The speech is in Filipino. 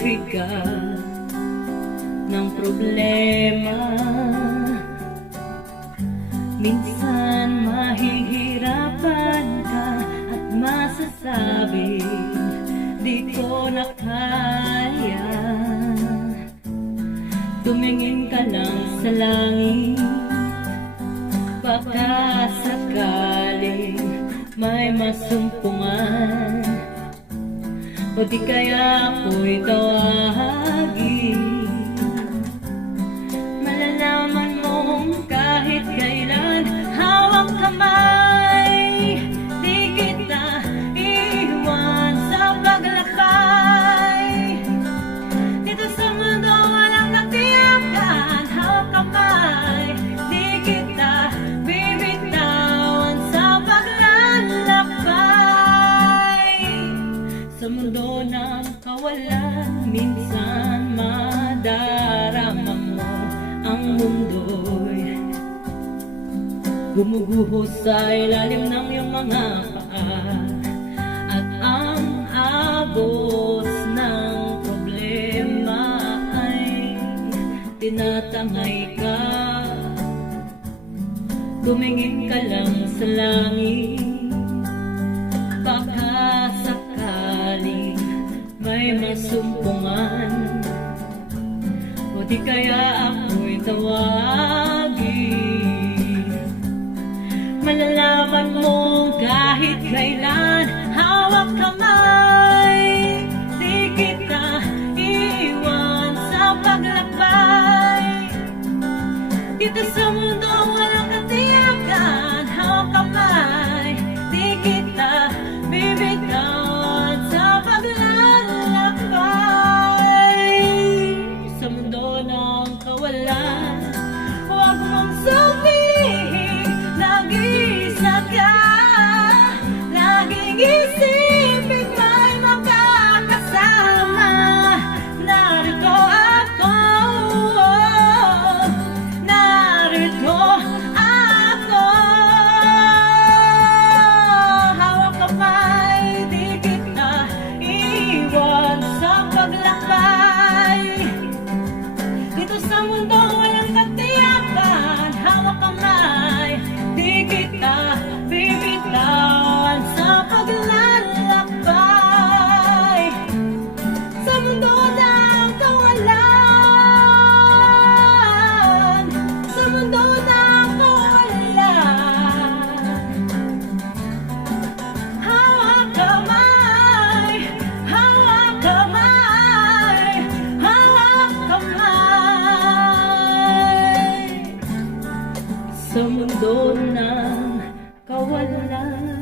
bigat ng problema. Minsan mahihirapan ka at masasabi di ko na kaya. Tumingin ka lang sa langit, baka sakaling may masumpungan, o di kaya ako'y tawagin. Malalaman mong kahit kailan hawak kamay, di kita iiwan sa paglakbay. Dito sa mundo walang katiyakan, hawak kamay, di kita bibitawan sa paglalakbay. Sa mundo ng kawalan, minsan madarama mo ang mundo'y gumuguho sa ilalim ng iyong mga paa, at ang agos ng problema ay tinatangay ka. Tumingin ka lang sa langit, baka sakaling may masumpungan, o di kaya ako'y tawagin. Malalaman mong kahit kailan hawak kamay, di kita iiwan sa paglakbay. Dito sa mundo walang katiyakan, hawak kamay, di kita bibitawan sa paglalakbay. Sa mundo ng kawalan, huwag mong sabihin nag-iisa ka. Laging isipin may makakasama. Narito ako, narito ako. Hawak kamay, di kita iwan sa paglakbay. Dito sa mundo walang katiyakan, hawak kamay, di kita bibitawan sa paglalakbay. Sa mundo ng kawalan, sa mundo ng kawalan, hawak kamay, hawak kamay, hawak kamay. Sa mundo ng kawalan.